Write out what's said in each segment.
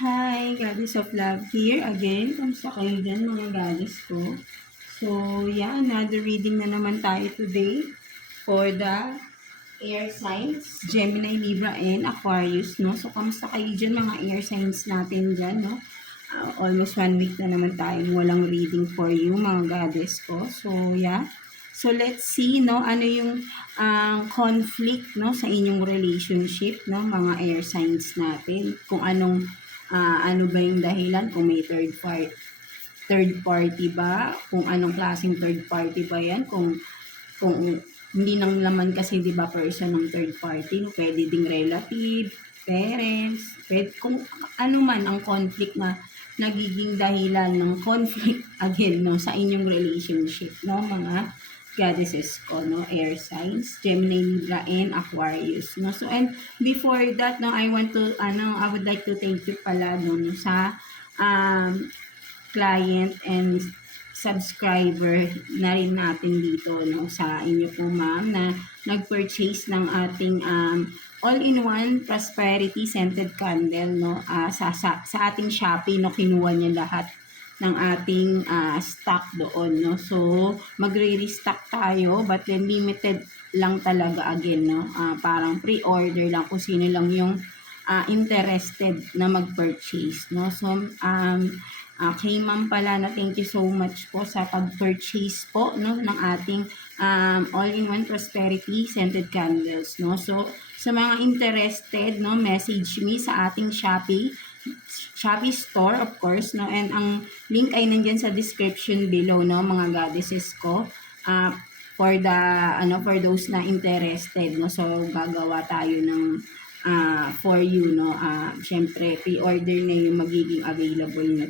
Hi, Goddess of Love here again. Kamusta kayo dyan mga goddess ko? So, yeah, another reading na naman tayo today for the air signs, Gemini, Libra, and Aquarius, no? So, kamusta kayo dyan mga air signs natin dyan, no? Almost 1 week na naman tayo walang reading for you mga goddess ko. So, yeah. So, let's see, no? Ano yung conflict, no? Sa inyong relationship, no? Mga air signs natin. Kung ano ba yung dahilan, kung may third party ba, kung anong klaseng third party ba yan, kung hindi nang laman kasi 'di ba person ng third party, no? Pwede ding relative, parents, kung ano man ang conflict na nagiging dahilan ng conflict again no sa inyong relationship, no mga goddesses ko, no, air signs, Gemini, Libra, and Aquarius, no. So, and before that, no, I would like to thank you pala, no, sa client and subscriber na rin natin dito, no, sa inyo po, ma'am, na nag-purchase ng ating all-in-one prosperity scented candle, no, sa ating Shopee, no, kinuha niya lahat ng ating stock doon, no. So, magre-restock tayo but then limited lang talaga again, no. Parang pre-order lang kung sino lang yung interested na mag-purchase, no. So, kay ma'am pala na thank you so much po sa pag-purchase po, no, ng ating all-in-one prosperity scented candles, no. So, sa mga interested, no, message me sa ating Shopee store, of course, no, and ang link ay nandyan sa description below, no, mga goddesses ko, for those na interested, no. So, gagawa tayo ng for you, no. Syempre, pre-order na yung magiging available na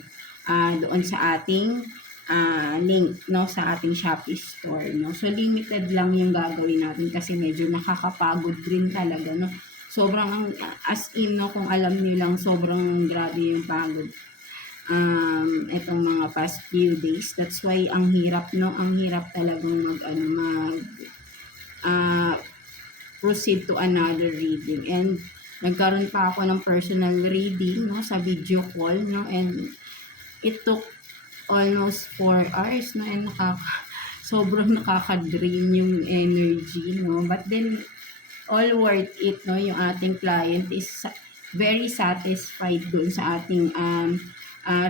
doon sa ating link, no, sa ating Shopee store, no. So, limited lang yung gagawin natin kasi medyo nakakapagod rin talaga, no. Sobrang, as in, no, kung alam niyo lang, sobrang grabe yung pagod. Itong mga past few days. That's why, ang hirap, no, ang hirap talagang proceed to another reading. And, nagkaroon pa ako ng personal reading, no, sa video call, no, and it took almost 4 hours, no, and sobrang nakaka-drain yung energy, no, but then, all worth it, no, yung ating client is very satisfied doon sa ating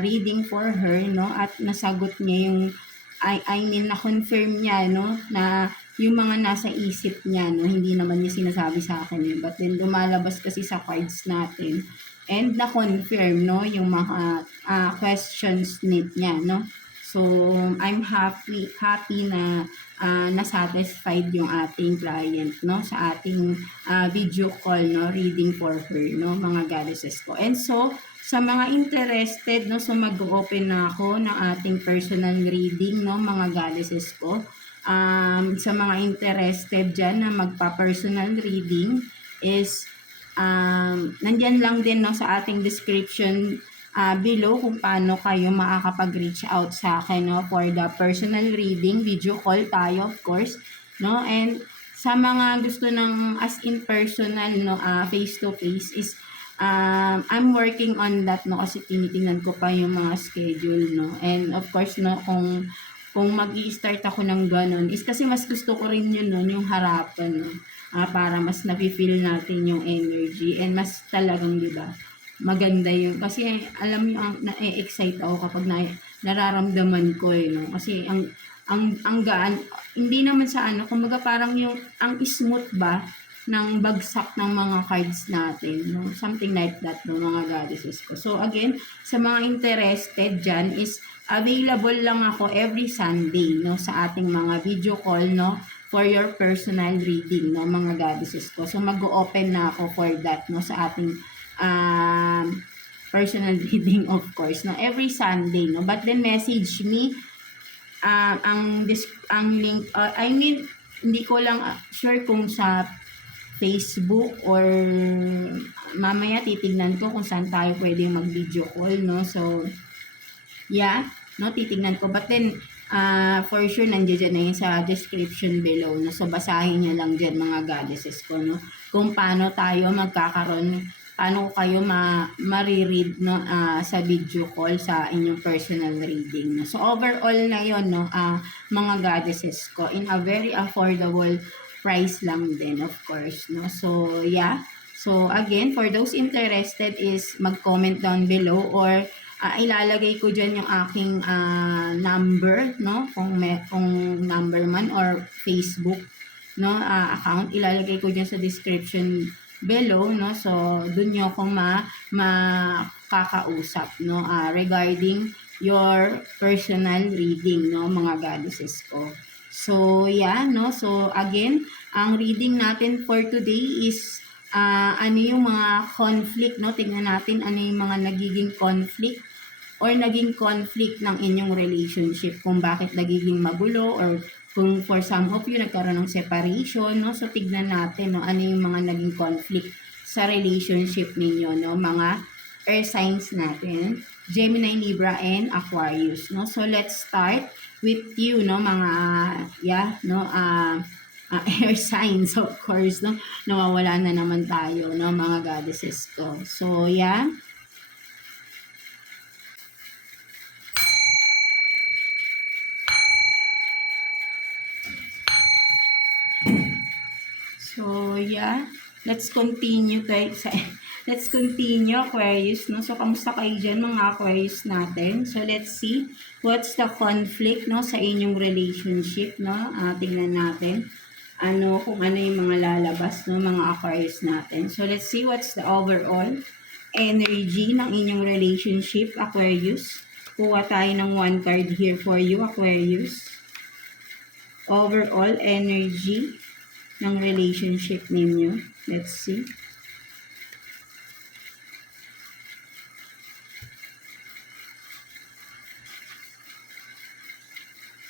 reading for her, no, at nasagot niya yung, I mean, na-confirm niya, no, na yung mga nasa isip niya, no, hindi naman niya sinasabi sa akin yun, but then lumalabas kasi sa cards natin, and na-confirm, no, yung mga questions niya, no. So, I'm happy na na-satisfied yung ating client, no, sa ating video call, no, reading for her, no, mga goddesses ko. And so, sa mga interested, no, so mag-open na ako ng ating personal reading, no, mga goddesses ko. Sa mga interested dyan na magpa-personal reading is nandyan lang din, no, sa ating description below kung paano kayo makakapag-reach out sa akin, no, for the personal reading. Video call tayo, of course, no, and sa mga gusto ng as in personal, no, face to face is I'm working on that, no, kasi tinitingnan ko pa yung mga schedule, no, and of course, no, kung mag-i-start ako ng ganun is kasi mas gusto ko rin yun, no, yung harapan, no, para mas nafe-feel natin yung energy and mas talagang, di ba, maganda yun. Kasi alam niyo, na-excite ako kapag nararamdaman ko, no? Kasi ang gaan, hindi naman sa kumbaga parang yung, ang smooth ba ng bagsak ng mga cards natin, no? Something like that, no, mga goddesses ko. So, again, sa mga interested dyan is available lang ako every Sunday, no, sa ating mga video call, no, for your personal reading, no, mga goddesses ko. So, mag-open na ako for that, no, sa ating personal reading, of course, no, every Sunday, no, but then message me ang link, I mean, hindi ko lang sure kung sa Facebook or mamaya titignan ko kung saan tayo pwede mag-video call, no. So, yeah, no, titignan ko, but then for sure nandiyan na yun sa description below, no. So, basahin niyo lang dyan, mga goddesses ko, no, kung paano tayo magkakaroon paano kayo ma-read no sa video call sa inyong personal reading. No? So overall na yon no mga goddesses ko in a very affordable price lang din of course no. So yeah. So again, for those interested is mag-comment down below or ilalagay ko diyan yung aking number no kung number man or Facebook no account, ilalagay ko diyan sa description below no. So dun niyo ako makakausap no regarding your personal reading no mga goddesses ko. So yeah no. So again, ang reading natin for today is ano yung mga conflict no. Tingnan natin ano yung mga nagiging conflict or naging conflict ng inyong relationship, kung bakit nagiging magulo or kung for some of you nagkaroon ng separation no. So tignan natin no ano yung mga naging conflict sa relationship ninyo no mga air signs natin, Gemini, Libra and Aquarius no. So let's start with you no mga air signs of course no. Nawawala na naman tayo no mga goddesses ko. So yeah. So, yeah. Let's continue guys. Let's continue Aquarius, no? So, kamusta kayo dyan mga Aquarius natin? So, let's see what's the conflict, no? Sa inyong relationship, no? Tingnan natin kung ano yung mga lalabas, no? Mga Aquarius natin. So, let's see what's the overall energy ng inyong relationship, Aquarius. Kuha tayo ng one card here for you, Aquarius. Overall energy ng relationship ninyo. Let's see.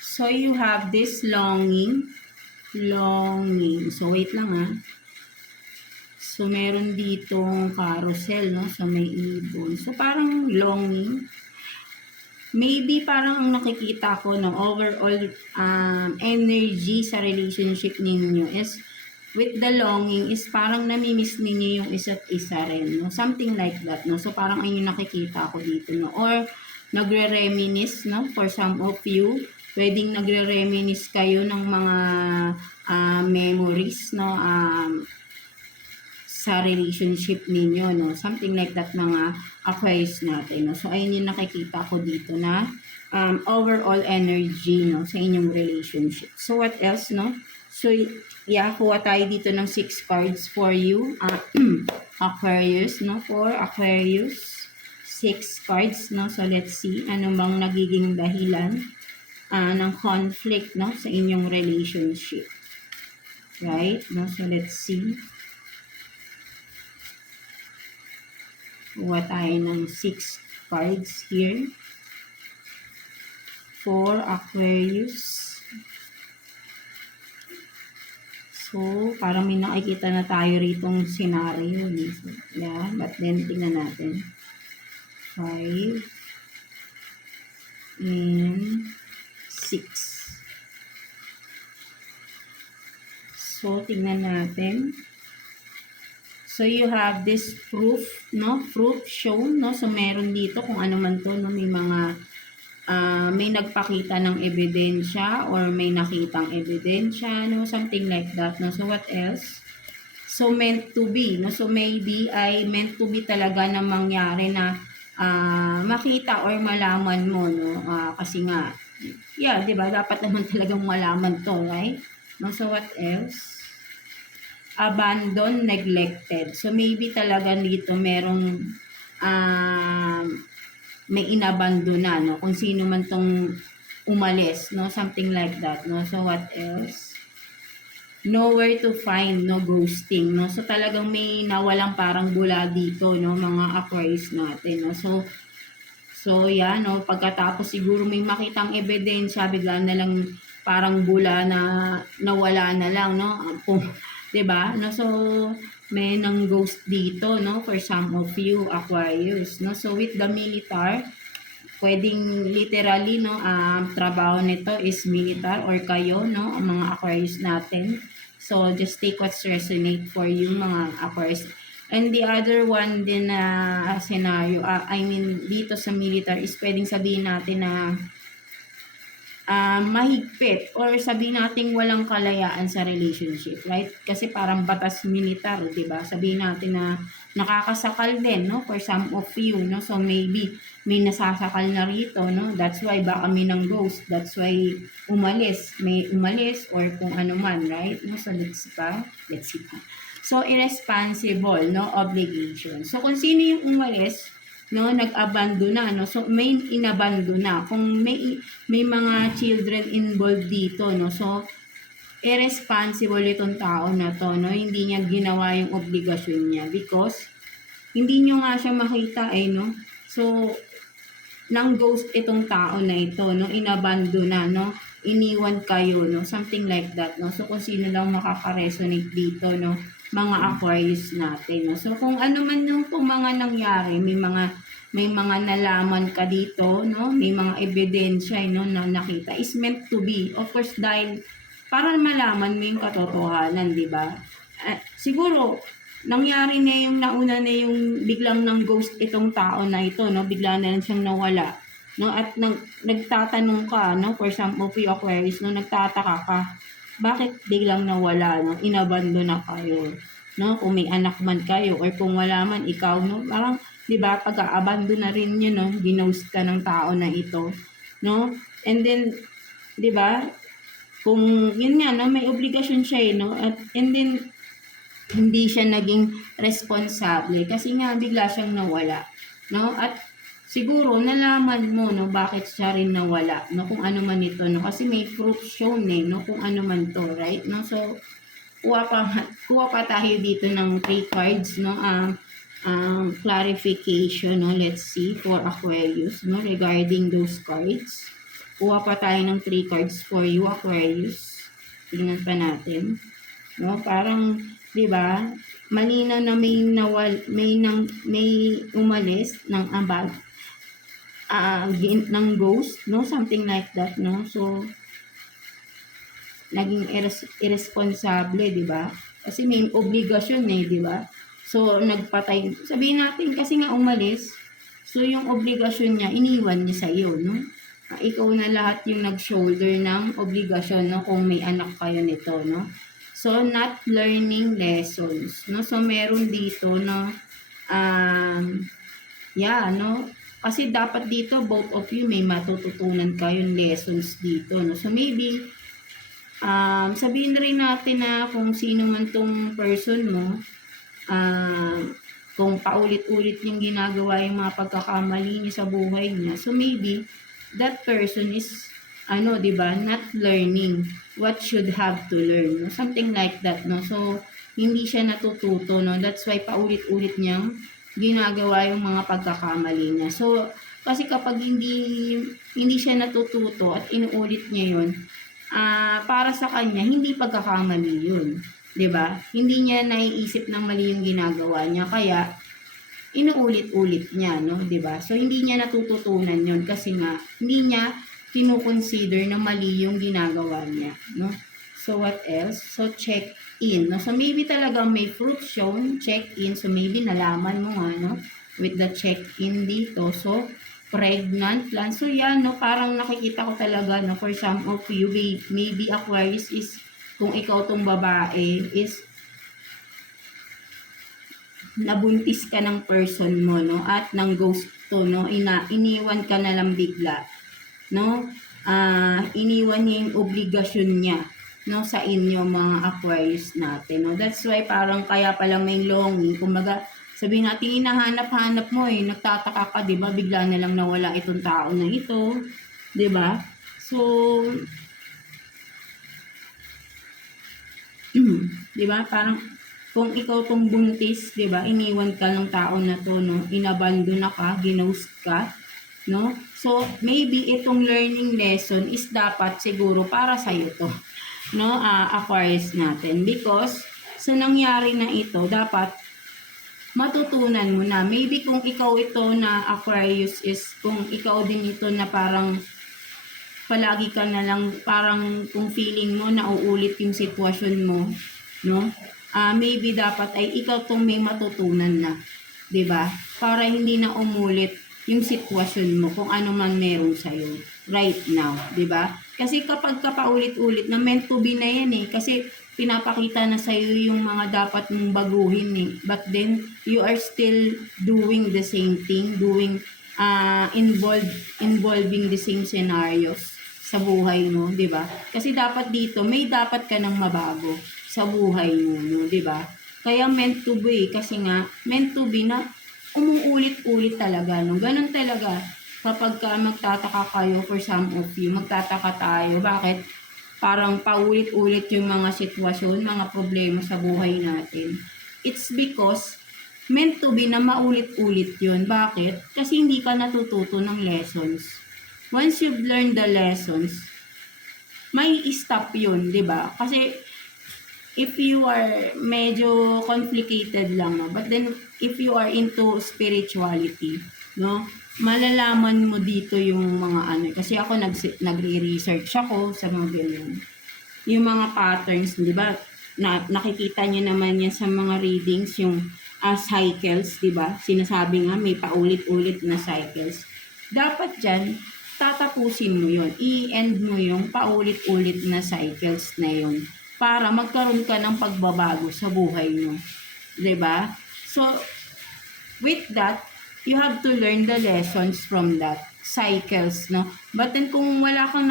So, you have this longing. So, wait lang So, meron ditong carousel, no? So, may ibon. So, parang longing. Maybe parang ang nakikita ko no overall energy sa relationship ninyo is with the longing is parang namimiss ninyo yung isa't isa rin no, something like that no. So parang ayun yung nakikita ko dito no, or nagre-reminisce no, for some of you pwedeng nagre-reminisce kayo ng mga memories no sa relationship ninyo, no? Something like that mga Aquarius natin, no? So, ayun yung nakikita ko dito na overall energy, no? Sa inyong relationship. So, what else, no? So, yeah, kuha tayo dito ng 6 cards for you. Aquarius, no? For Aquarius, 6 cards, no? So, let's see, ano bang nagiging dahilan ng conflict, no? Sa inyong relationship. Right? No? So, let's see. Kuha tayo ng 6 cards here for Aquarius. So, parang may nakikita na tayo ritong scenario. So, yeah, but then tingnan natin. 5 and 6. So, tingnan natin. So, you have this proof, no? Proof shown, no? So, meron dito kung ano man to, no? May mga, may nagpakita ng ebidensya or may nakitang ebidensya, no? Something like that, no? So, what else? So, meant to be, no? So, maybe ay meant to be talaga na mangyari na makita or malaman mo, no? Kasi nga, yeah, di ba? Dapat naman talagang malaman to, right? No? So, what else? Abandoned, neglected. So, maybe talaga dito merong may inabandona, no? Kung sino man tong umalis, no? Something like that, no? So, what else? Nowhere to find, no? Ghosting, no? So, talagang may nawalang parang bula dito, no? Mga Aquarius natin, no? So, yeah, no? Pagkatapos siguro may makitang ebidensya, bigla na lang parang bula na nawala na lang, no? Diba? No? So, may nang ghost dito, no? For some of you, Aquarius, no? So, with the militar, pwedeng literally, no? Trabaho nito is militar or kayo, no? Ang mga Aquarius natin. So, just take what's resonate for you, mga Aquarius. And the other one din na scenario, I mean, dito sa military is pwedeng sabihin natin na mahigpit or sabihin natin walang kalayaan sa relationship, right? Kasi parang batas militar, 'di ba? Sabihin natin na nakakasakal din, no? For some of you, no? So maybe may nasasakal na rito, no? That's why baka may ng ghost. That's why umalis. May umalis or kung ano man, right? No? So let's see pa. So irresponsible, no? Obligation. So kung sino yung umalis, no, nag-abandona, no? So may inabandona. Kung may mga children involved dito, no? So irresponsible itong tao na to, no? Hindi niya ginawa yung obligasyon niya because hindi niyo nga siya makita no? So nang ghost itong tao na ito, no? Inabandona, no? Iniwan kayo, no? Something like that, no? So kung sino lang makaka-resonate dito, no? Mga Aquarius natin, no? So kung ano man yung mga nangyari, may mga nalaman ka dito, no? May mga ebidensya, no, na nakita is meant to be. Of course, dahil para malaman mo yung katotohanan, di ba? Siguro, nangyari na yung nauna na yung biglang ng ghost itong tao na ito, no? Bigla na lang siyang nawala, no? At nagtatanong ka, no? For some of you Aquarius, no? Nagtataka ka, bakit biglang nawala, no? Inabandon na kayo, no? Kung may anak man kayo or kung wala man ikaw, no? Parang 'di ba, pag-aabandon na rin 'yun, no? Ginost ka ng tao na ito, no? And then 'di ba? Kung 'yun nga, no, may obligasyon siya, no? And then hindi siya naging responsable kasi nga bigla siyang nawala, no? At siguro nalaman mo, no, bakit siya rin nawala, no? Kung ano man ito, no? Kasi may proof shown no? Kung ano man to, right? No? So kuha pa tayo dito ng 3 cards, no? Clarification, no? Let's see for Aquarius, no? Regarding those cards. Kuha pa tayo ng 3 cards for you Aquarius. Tingnan pa natin, no? Parang 'di ba? Malinaw na may umalis ng ng ghost, no? Something like that, no? So naging irresponsible, 'di ba? Kasi may obligasyon 'di ba? So nagpatay. Sabihin natin kasi nga umalis. So yung obligasyon niya iniwan niya sa iyo, no? Ikaw na lahat yung nag-shoulder ng obligasyon, no, kung may anak kayo nito, no? So not learning lessons, no? So meron dito, no, no? Kasi dapat dito both of you may matututunan kayong lessons dito, no? So maybe sabihin rin natin na kung sino man tong person mo, kung paulit-ulit yung ginagawa yung mga pagkakamali niya sa buhay niya, so maybe that person is di ba, not learning what should have to learn, no? Something like that, no? So hindi siya natututo, no? That's why paulit-ulit niyang ginagawa yung mga pagkakamali niya. So kasi kapag hindi siya natututo at inuulit niya yun, para sa kanya hindi pagkakamali yun, 'di ba? Hindi niya naiisip ng mali yung ginagawa niya, kaya inuulit-ulit niya, no? 'Di ba? So hindi niya natututunan yun kasi nga hindi niya kino-consider na mali yung ginagawa niya, no? So what else? So check in, no? So maybe talaga may proof shown, check in. So maybe nalaman mo nga, no, with the check in dito. So pregnant lang. So yan, no, parang nakikita ko talaga, no, for some of you, maybe Aquarius is, kung ikaw tong babae, is nabuntis ka ng person mo, no, at ng ghost to, no, iniwan ka na lang bigla, no, iniwan niya yung obligasyon niya, no, sa inyo mga Aquarius natin, no. That's why parang kaya palang may longing, kumbaga sabihin natin hinahanap-hanap mo nagtataka ka, 'di ba? Bigla na lang nawala itong tao na ito, 'di ba? So 'di ba? Parang kung ikaw tong buntis, 'di ba? Iniwan ka ng tao na to, no? Inabandon ka, ginost ka, no? So maybe itong learning lesson is dapat siguro para sa iyo to, no? Aquarius natin, because sa nangyari na ito, dapat matutunan mo na. Maybe kung ikaw ito na Aquarius is, kung ikaw din ito na parang palagi ka na lang, parang kung feeling mo na uulit yung sitwasyon mo, no? maybe dapat ay ikaw tong may matutunan na, 'di ba? Para hindi na umulit yung sitwasyon mo kung ano man meron sa'yo right now, 'di ba? Kasi kapag paulit-ulit na meant to be na yan eh, kasi pinapakita na sa'yo yung mga dapat mong baguhin eh. But then, you are still doing the same thing, involving the same scenarios sa buhay mo, 'di ba? Kasi dapat dito, may dapat ka nang mabago sa buhay mo, no, 'di ba? Kaya meant to be, kasi nga meant to be na umuulit-ulit talaga, no? Ganun talaga. Kapag ka magtataka kayo, for some of you, magtataka tayo, bakit parang paulit-ulit yung mga sitwasyon, mga problema sa buhay natin. It's because meant to be na maulit-ulit yun. Bakit? Kasi hindi ka natututo ng lessons. Once you've learned the lessons, may stop yun, di ba? Kasi if you are medyo complicated lang, no? But then, if you are into spirituality, no? Malalaman mo dito yung mga ano. Kasi ako nagre-research ako sa mga ganyan. Yung mga patterns, di ba? Nakikita niyo naman yan sa mga readings, yung cycles, di ba? Sinasabi nga may paulit-ulit na cycles. Dapat dyan, tatapusin mo yon, i-end mo yung paulit-ulit na cycles na yon para magkaroon ka ng pagbabago sa buhay mo. 'Di ba? So, with that, you have to learn the lessons from that cycles, no? But then kung wala kang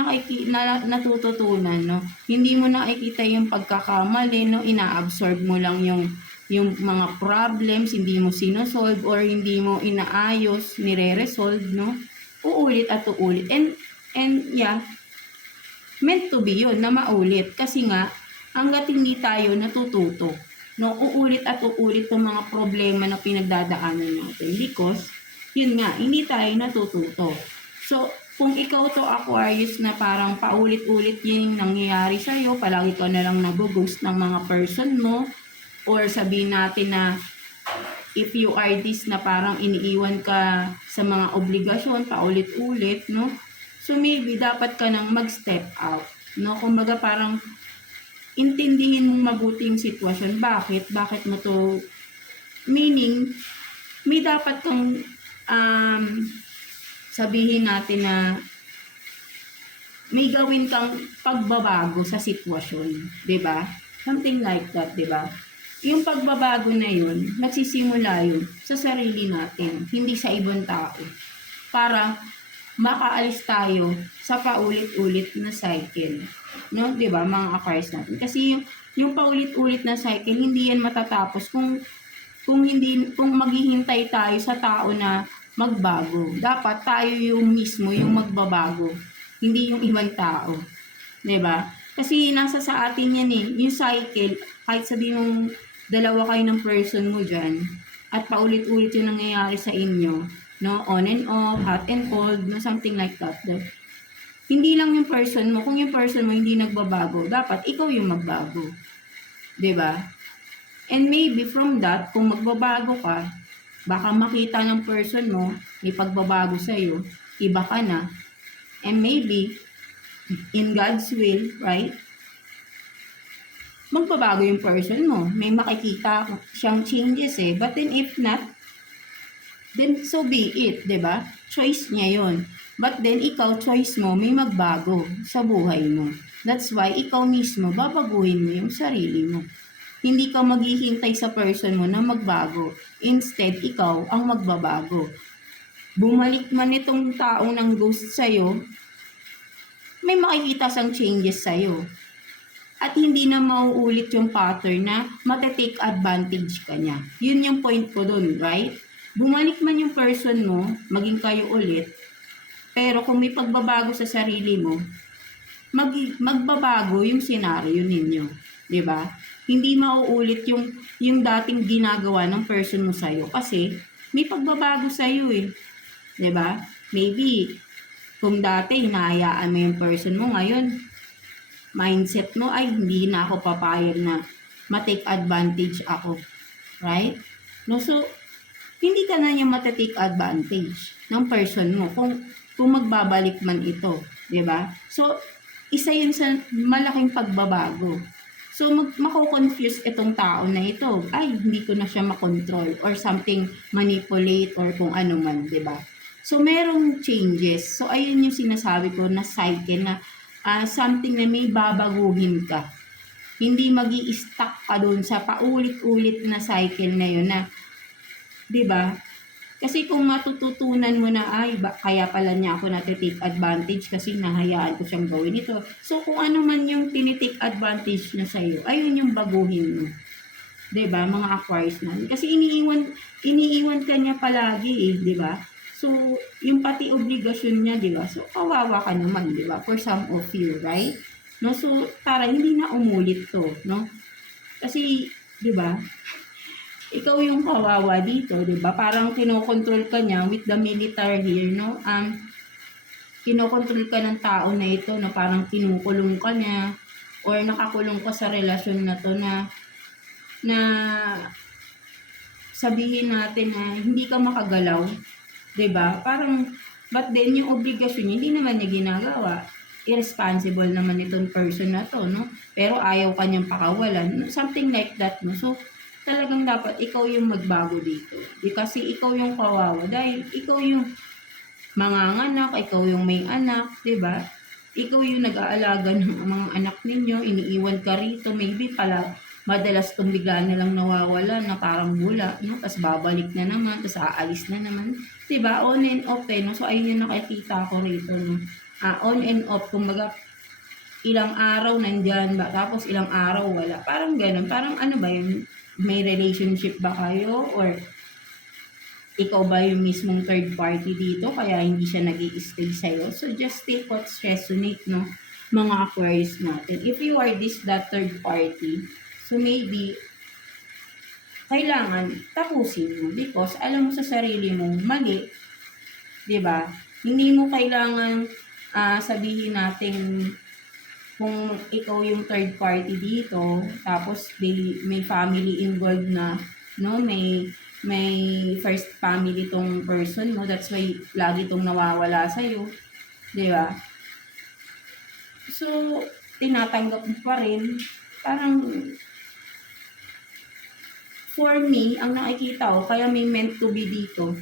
natututunan, no, hindi mo nakikita yung pagkakamali, no, inaabsorb mo lang yung mga problems, hindi mo sinosolve or hindi mo inaayos, nire-resolve, no? Uulit at uulit. And yeah, meant to be yun na maulit kasi nga hangga't hindi tayo natututo, no, uulit at uulit yung mga problema na pinagdadaanan natin because yun nga, hindi tayo natututo. So, kung ikaw to Aquarius na parang paulit-ulit yung nangyayari sa'yo, palagi ka na lang nag-ghost ng mga person mo, or sabihin natin na if you are this na parang iniiwan ka sa mga obligasyon paulit-ulit, no? So, maybe dapat ka nang mag-step out, no? Kumbaga parang intindihin mong mabuti yung sitwasyon. Bakit? Bakit mo to? Meaning, may dapat kang sabihin natin na may gawin kang pagbabago sa sitwasyon. 'Di ba? Something like that, 'di ba? Yung pagbabago na yun, nagsisimula yun sa sarili natin, hindi sa ibang tao. Para makaalis tayo sa paulit-ulit na cycle. No, 'di ba, mga Aquarius natin? Kasi yung paulit-ulit na cycle, hindi yan matatapos kung maghihintay tayo sa tao na magbago. Dapat tayo yung mismo yung magbabago, hindi yung ibang tao. 'Di ba? Kasi nasa sa atin yan eh, yung cycle, kahit sabihin mong dalawa kayo ng person mo dyan, at paulit-ulit yung nangyayari sa inyo, no? On and off, hot and cold, no? Something like that. Hindi lang yung person mo. Kung yung person mo hindi nagbabago, dapat ikaw yung magbago. 'Di ba? And maybe from that, kung magbabago ka, baka makita ng person mo, may pagbabago sa'yo, iba ka na. And maybe, in God's will, right? Magbabago yung person mo. May makikita siyang changes eh. But then if not, then so be it, 'di ba? Choice niya 'yon. But then ikaw, choice mo, may magbago sa buhay mo. That's why ikaw mismo babaguhin mo yung sarili mo. Hindi ka maghihintay sa person mo na magbago. Instead, ikaw ang magbabago. Bumalik man itong taong ng ghost sa'yo, may makikita sang changes sa'yo. At hindi na mauulit yung pattern na matetake advantage ka niya. Yun yung point ko dun, right? Bumalik man yung person mo, maging kayo ulit, pero kung may pagbabago sa sarili mo, magbabago yung senaryo ninyo. 'Di ba? Hindi mauulit yung dating ginagawa ng person mo sa'yo kasi may pagbabago sa'yo eh. 'Di ba? Maybe, kung dati hinahayaan mo yung person mo, ngayon, mindset mo ay hindi na ako papayag na matake advantage ako. Right? No, so, hindi ka na niya matake advantage ng person mo kung magbabalik man ito. 'Di ba? So, isa yun sa malaking pagbabago. So, mako-confuse itong tao na ito. Ay, hindi ko na siya makontrol or something manipulate or kung ano man, di ba? So, merong changes. So, ayun yung sinasabi ko na cycle na something na may babaguhin ka. Hindi magi-stuck ka dun sa paulit-ulit na cycle na yun na, di ba? Kasi kung matututunan mo na, ay, kaya pala niya ako natitake advantage kasi nahayaan ko siyang gawin ito. So, kung ano man yung tinitake advantage na sa'yo, ayun yung baguhin mo. 'Di ba mga Aquarius na. Kasi iniiwan ka niya palagi eh, 'di ba? So, yung pati obligasyon niya, 'di ba? So, kawawa ka naman, 'di ba? For some of you, right? No, so para hindi na umulit 'to, no? Kasi, 'di ba? Ikaw yung kawawa dito, 'di ba? Parang kinokontrol ka niya with the military here, no? Kinokontrol ka ng tao na ito na parang kinukulong ka niya or nakakulong ka sa relasyon na to na sabihin natin na hindi ka makagalaw, 'di ba? Parang but then yung obligasyon niya, hindi naman niya ginagawa. Irresponsible naman itong person na to, no? Pero ayaw kanyang pakawalan, something like that, no? So talagang dapat ikaw yung magbago dito. Kasi ikaw yung kawawa dahil ikaw yung manganganak, ikaw yung may anak, 'di ba? Ikaw yung nag-aalaga ng mga anak ninyo, iniiwan ka rito, maybe pala madalas itong bigla na lang nawawala na parang bula, no? Tapos babalik na naman, tapos aalis na naman. Diba? On and off eh, no? So, ayun yung nakikita ko rito, no? On and off, kumbaga, ilang araw nandyan ba, tapos ilang araw wala. Parang ganun. Parang ano ba yun? May relationship ba kayo? Or ikaw ba yung mismong third party dito kaya hindi siya nag-i-stay sa'yo? So, just take what's resonate, no? Mga Aquarius natin. If you are that third party, so maybe, kailangan tapusin mo because alam mo sa sarili mo, mali. 'Di ba? Hindi mo kailangan sabihin natin kung ikaw yung third party dito, tapos may family involved na, no? May first family tong person mo, that's why lagi tong nawawala sa'yo. 'Di ba? So, tinatanggap mo pa rin. Parang, for me, ang nakikita ko, kaya may meant to be dito.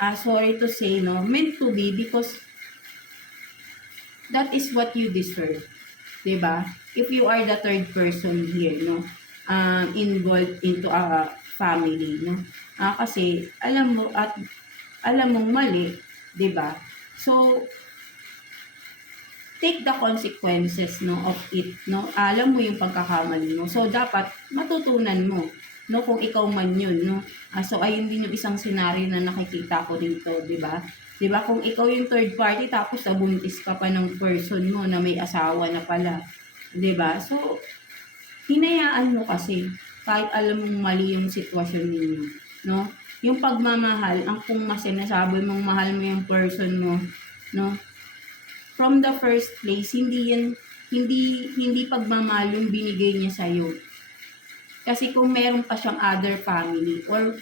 Sorry to say, no? Meant to be because that is what you deserve. Diba? If you are the third person here, no? Involved into a family, no? Kasi, alam mong mali, diba? So, take the consequences, no, of it, no? Alam mo yung pagkakamali mo. So, dapat matutunan mo, no, kung ikaw man yun, no? So, ayun din yung isang scenario na nakikita ko dito, di ba? Di ba? Kung ikaw yung third party, tapos nabuntis ka pa ng person mo na may asawa na pala. Di ba? So, hinayaan mo kasi, kahit alam mong mali yung sitwasyon ninyo, no? Yung pagmamahal, ang kung sinasabi mong mahal mo yung person mo, no? From the first place, hindi pagmamahal yung binigay niya sa'yo. Kasi kung meron pa siyang other family or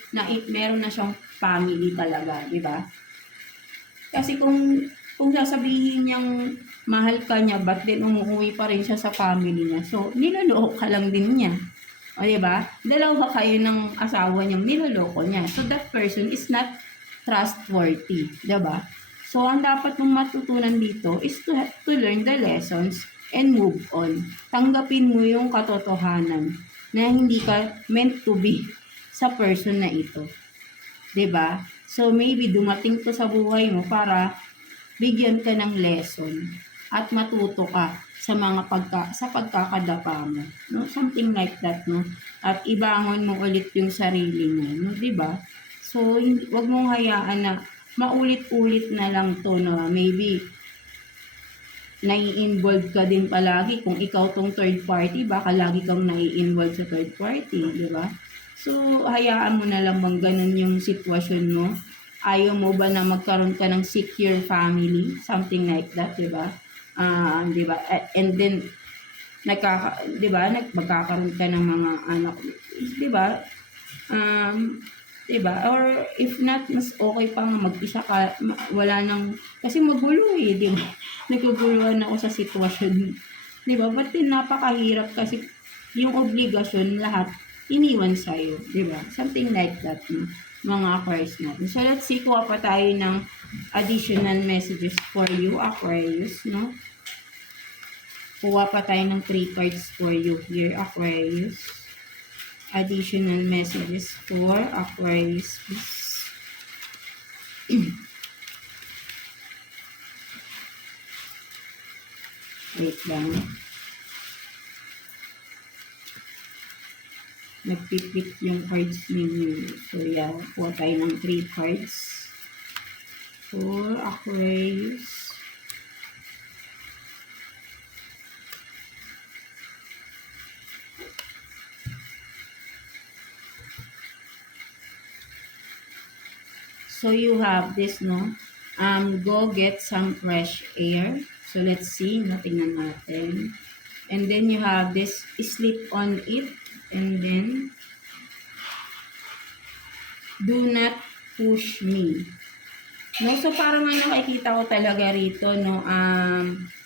meron na siyang family talaga, di ba? Kasi kung sasabihin niyang mahal ka niya, but then umuwi pa rin siya sa family niya. So, niloloko ka lang din niya. O, di ba? Dalawa kayo ng asawa niya, niloloko niya. So, that person is not trustworthy, di ba? So, ang dapat mong matutunan dito is to learn the lessons and move on. Tanggapin mo yung katotohanan na hindi ka meant to be sa person na ito. 'Di ba? So, maybe dumating to sa buhay mo para bigyan ka ng lesson at matuto ka sa mga pagkakadapa mo. No? Something like that, no? At ibangon mo ulit yung sarili mo, no? 'Di ba? So, wag mong hayaan na maulit-ulit na lang to na maybe nai-involve ka din palagi. Kung ikaw tong third party, baka lagi kang nai-involve sa third party, di ba? So, hayaan mo na lang bang ganun yung sitwasyon mo? Ayaw mo ba na magkaroon ka ng secure family? Something like that, di ba? Di ba? And then, di ba? Magkakaroon ka ng mga anak, di ba? Diba? Or if not, mas okay pa nga mag-isa ka, wala nang, kasi magulo eh, diba? Naguguluhan ako sa sitwasyon Di ba? Ba't din napakahirap kasi yung obligasyon lahat iniwan sa'yo. Di ba? Something like that, no? Mga Aquarius natin. So, let's see, kuha pa tayo ng additional messages for you, Aquarius, no? Kuha pa tayo ng 3 cards for you here, Aquarius. Additional messages for Aquarius, please. Wait lang. Nagpipit yung cards ninyo. So, yeah. Kuha tayo ng 3 cards for Aquarius. So, you have this, no? Go get some fresh air. So, let's see. Tingnan natin. And then, you have this, sleep on it. And then, do not push me. No? So, parang nakikita ko talaga rito, no?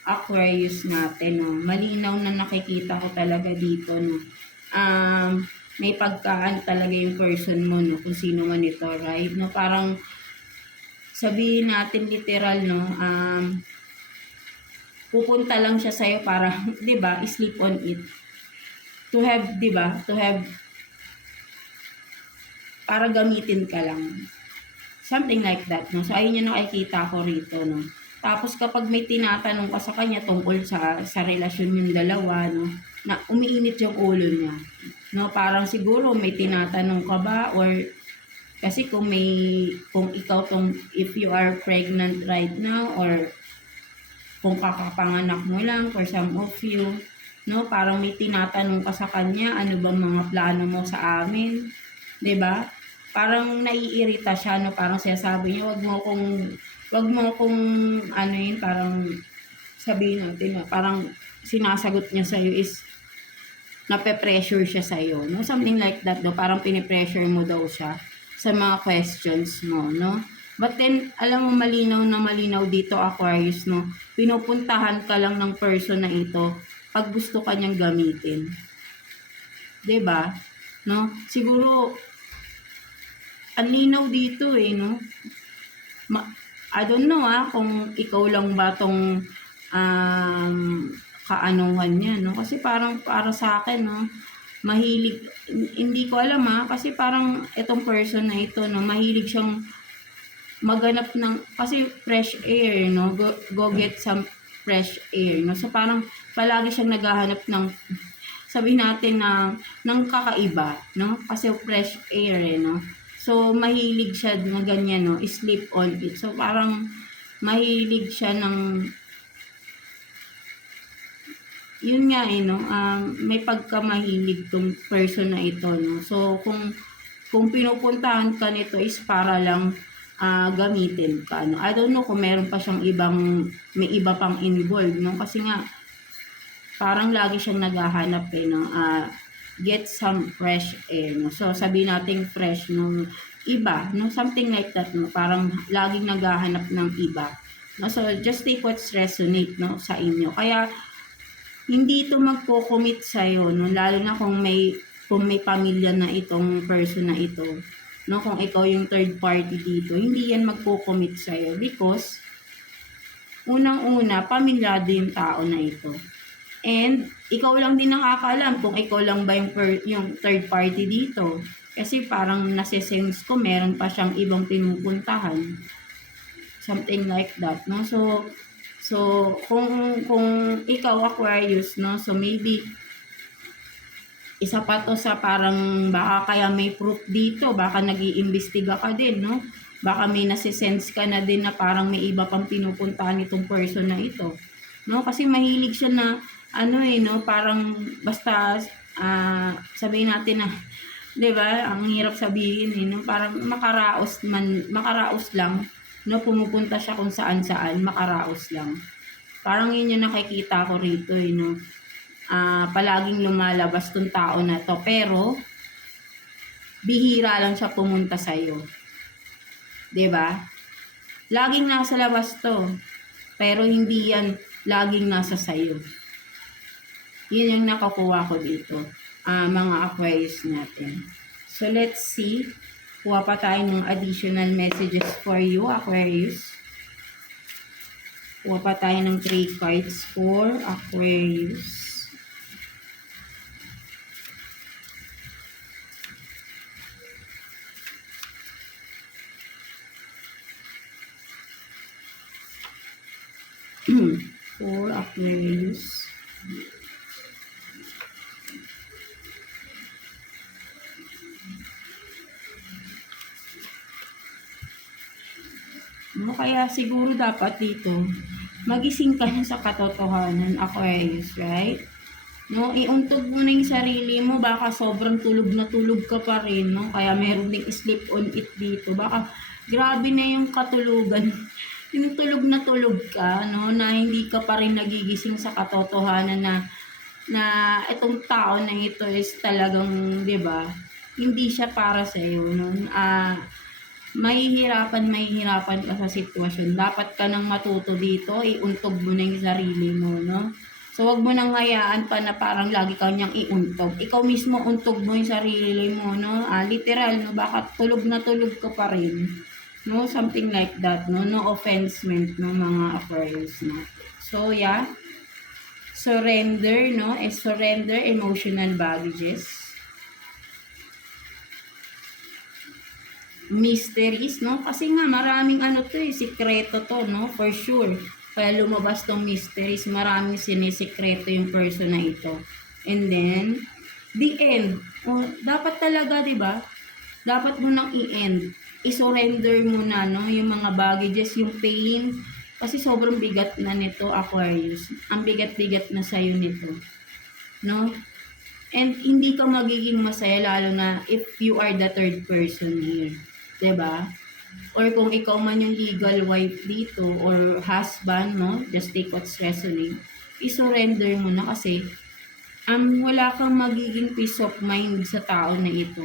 Aquarius natin, no? Malinaw na nakikita ko talaga dito, no? May pagkaan talaga yung person mo, no? Kung sino man ito, right? No? Parang, sabihin natin literal, no? Pupunta lang siya sa'yo para, di ba, sleep on it. To have, di ba? To have, para gamitin ka lang. Something like that, no? So, ayun yung nakikita ko rito, no? Tapos, kapag may tinatanong ka sa kanya tungkol sa relasyon yung dalawa, no? Na umiinit yung ulo niya. No? Parang siguro may tinatanong ka ba or kasi kung ikaw if you are pregnant right now or kung kakapanganak mo lang for some of you, no? Parang may tinatanong ka sa kanya, ano ba mga plano mo sa amin? 'Di ba? Parang naiirita siya, no? Parang sinasabi niya, wag mo kong ano yun, parang sabihin natin, parang sinasagot niya sa'yo is nape-pressure siya sa'yo, no? Something like that, no? Parang pinipressure mo daw siya sa mga questions mo, no? But then, alam mo, malinaw na malinaw dito, Aquarius, no? Pinupuntahan ka lang ng person na ito pag gusto ka niyang gamitin. 'Di ba? No? Siguro, ang linaw dito no? I don't know kung ikaw lang ba tong kaanuhan niya, no? Kasi parang para sa akin, no? Mahilig, hindi ko alam kasi parang itong person na ito, no? Mahilig siyang maghanap ng, kasi fresh air, no? Go get some fresh air, no? So parang palagi siyang naghahanap ng, sabihin natin ng kakaiba, no? Kasi fresh air, no? So mahilig siya na ganyan, no? Sleep on it. So parang mahilig siya ng, yun nga no? May pagkamahilig tong person na ito, no? So kung pinupuntahan ka nito is para lang gamitin ka, no? I don't know kung meron pa siyang may iba pang involved, no? Kasi nga, parang lagi siyang naghahanap, no? Get some fresh air, no? So, sabihin natin fresh, no? Iba, no? Something like that, no? Parang laging naghahanap ng iba. No? So, just take what's resonate, no? Sa inyo. Kaya, hindi ito magko-commit sa'yo, no? Lalo na kung may pamilya na itong person na ito, no? Kung ikaw yung third party dito, hindi yan magko-commit sa'yo because unang-una, pamilyado yung tao na ito. And ikaw lang din nakakaalam kung ikaw lang ba yung third party dito. Kasi parang nasa-sense ko meron pa siyang ibang pinupuntahan. Something like that, no? So kung ikaw Aquarius, no? So maybe isa pa to sa parang baka kaya may proof dito, baka nag-iimbestiga ka din, no? Baka may nasi-sense ka na din na parang may iba pang pinupuntahan itong person na ito, no? Kasi mahilig siya na no, parang basta sabihin natin na 'di ba? Ang hirap sabihin no, parang makaraos lang, no? Pumupunta siya kung saan-saan, makaraos lang. Parang yun yung nakikita ko rito no. Palaging lumalabas tong tao na to pero bihira lang siya pumunta sa iyo. 'Di ba? Laging nasa labas to pero hindi yan laging nasa sayo. Yun yung nakakuha ko dito. Mga Aquarius natin. So, let's see. Kuha pa tayo ng additional messages for you, Aquarius. Kuha pa tayo ng 3 cards for Aquarius. For Aquarius. No, kaya siguro dapat dito, magising ka na sa katotohanan, Aquarius, right? No, iuntog mo na yung sarili mo, baka sobrang tulog na tulog ka pa rin, no? Kaya meron ding sleep on it dito. Baka grabe na yung katulugan. Yung tulog ka, no? Na hindi ka pa rin nagigising sa katotohanan na itong tao na ito is talagang, 'di ba? Hindi siya para sa iyo, no? Mahihirapan ka sa sitwasyon. Dapat ka nang matuto dito, iuntog mo na yung sarili mo, no? So, wag mo nang hayaan pa na parang lagi ka niyang iuntog. Ikaw mismo untog mo yung sarili mo, no? Literal, no? Baka tulog na tulog ka pa rin. No? Something like that, no? No offensement, no? Mga Aquarius na. So, yeah. Surrender, no? Surrender emotional baggages. Mysteries, no? Kasi nga maraming sikreto to, no? For sure. Kaya lumabas tong mysteries, maraming sinisikreto yung person na ito. And then, the end. Dapat talaga, 'di ba? Dapat mo nang i-end. I-surrender mo na, no? Yung mga baggages, yung pain. Kasi sobrang bigat na nito, Aquarius. Ang bigat-bigat na sa'yo nito. No? And hindi ka magiging masaya lalo na if you are the third person here. 'Di ba? Or kung ikaw man yung legal wife dito or husband, no? Just take what's resonate. I-surrender mo na kasi wala kang magiging peace of mind sa tao na ito.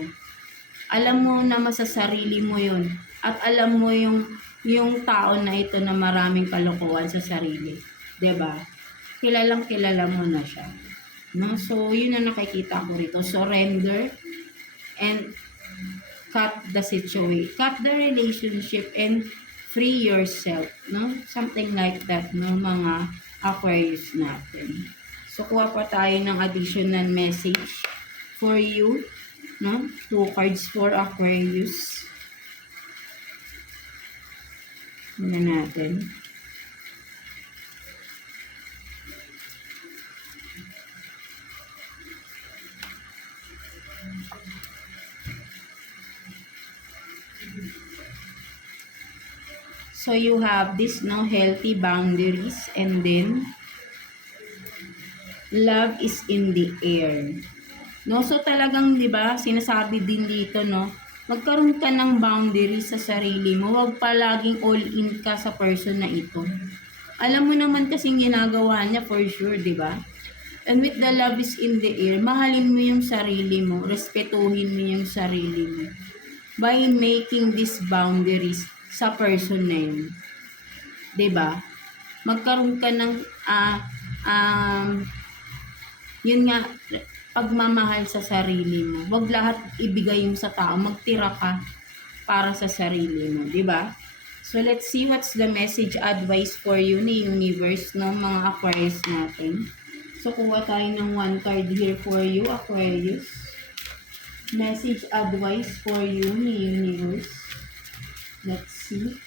Alam mo na masasarili mo yon at alam mo yung tao na ito na maraming kalokohan sa sarili. 'Di ba? Kilalang kilala mo na siya. No? So, yun ang nakikita ko rito. Surrender and cut the situation, cut the relationship and free yourself, no? Something like that, no, mga Aquarius natin. So, kuha pa tayo ng additional message for you, no? 2 cards for Aquarius. Muna natin. So, you have this, no, healthy boundaries, and then, love is in the air. No, so talagang, 'di ba, sinasabi din dito, no, magkaroon ka ng boundaries sa sarili mo. Huwag palaging all in ka sa person na ito. Alam mo naman kasing ginagawa niya for sure, 'di ba? And with the love is in the air, mahalin mo yung sarili mo, respetuhin mo yung sarili mo by making these boundaries sa person na yun. 'Di ba? Magkaroon ka ng yun nga, pagmamahal sa sarili mo. Huwag lahat ibigay yung sa tao. Magtira ka para sa sarili mo, 'di ba? So let's see what's the message advice for you ni universe, no, mga Aquarius natin. So kuha tayo ng 1 card here for you, Aquarius. Message advice for you ni universe. Let's see.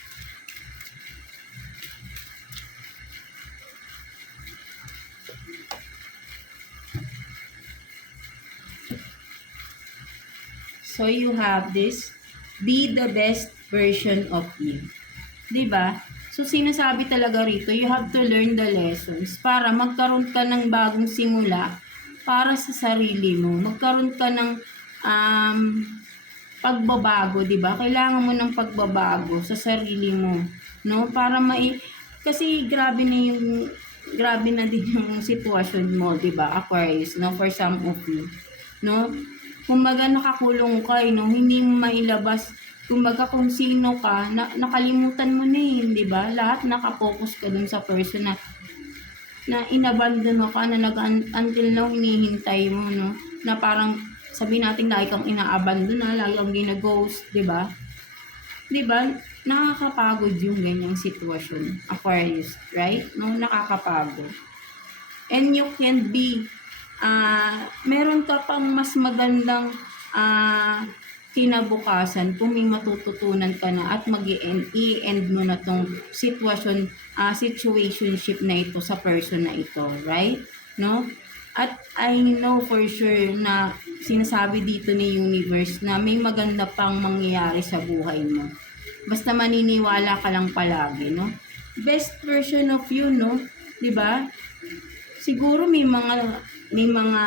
So you have this, be the best version of you. 'Di ba? So sinasabi talaga rito, you have to learn the lessons para magkaroon ka ng bagong simula para sa sarili mo. Magkaroon ka ng pagbabago, 'di ba? Kailangan mo ng pagbabago sa sarili mo, no? Para kasi grabe na din yung sitwasyon mo, 'di ba? Aquarius, no, for some of you, no? Kumbaga nakakulong ka, no? Hindi mo mailabas. Kumbaga kung sino ka, nakalimutan mo na 'di ba? Lahat nakapokus ka dun sa person na na inabandon mo ka, na until now hinihintay mo, no? Na parang sabihin natin lagi kang inaabandon na, lagi kang gina-ghost, 'di ba? 'Di ba? Nakakapagod yung ganyang sitwasyon, Aquarius, right? No, nakakapagod. And you can be meron ka pang mas magandang kinabukasan kung may matututunan ka na at i-end mo na tong situationship na ito sa person na ito, right? No? At I know for sure na sinasabi dito ni universe na may maganda pang mangyayari sa buhay mo. Basta maniniwala ka lang palagi, no? Best version of you, no? 'Di ba? Siguro may mga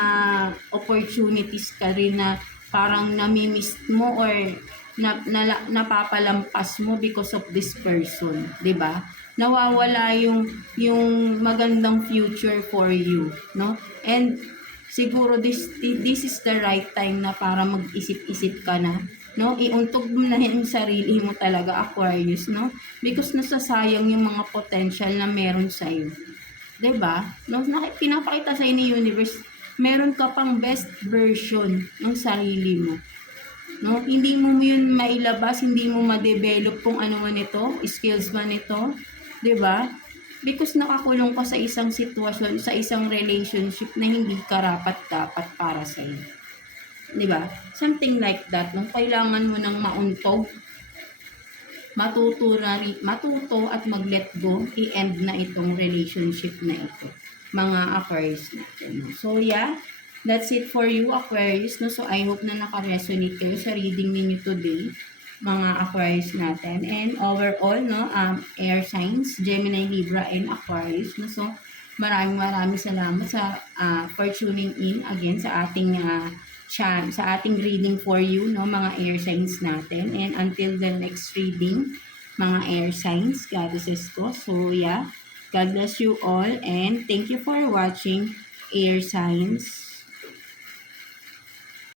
opportunities ka rin na parang nami-miss mo or napapalampas mo because of this person, 'di ba? Nawawala yung magandang future for you, no? And siguro this is the right time na para mag-isip-isip ka na, no? Iuntog mo na yung sarili mo talaga, Aquarius, no? Because nasasayang yung mga potential na meron sa'yo. 'Di ba? No, pinapakita sa ni universe, meron ka pang best version ng sarili mo. No, hindi mo yun mailabas, hindi mo ma-develop kung ano man ito, skills man ito, 'di ba? Because nakakulong ka sa isang sitwasyon, sa isang relationship na hindi karapat-dapat para sa iyo. 'Di ba? Something like that, no? Kailangan mo nang mauntog, matuto at mag-let go, i-end na itong relationship na ito, mga Aquarius natin. So yeah, that's it for you, Aquarius, no? So I hope na naka-resonate kayo sa reading ninyo today, mga Aquarius natin. And overall, no, air signs, Gemini, Libra, and Aquarius, no? So maraming salamat sa for tuning in again sa ating sa ating reading for you, no, mga air signs natin. And until the next reading, mga air signs, goddesses ko. So yeah, God bless you all and thank you for watching, air signs.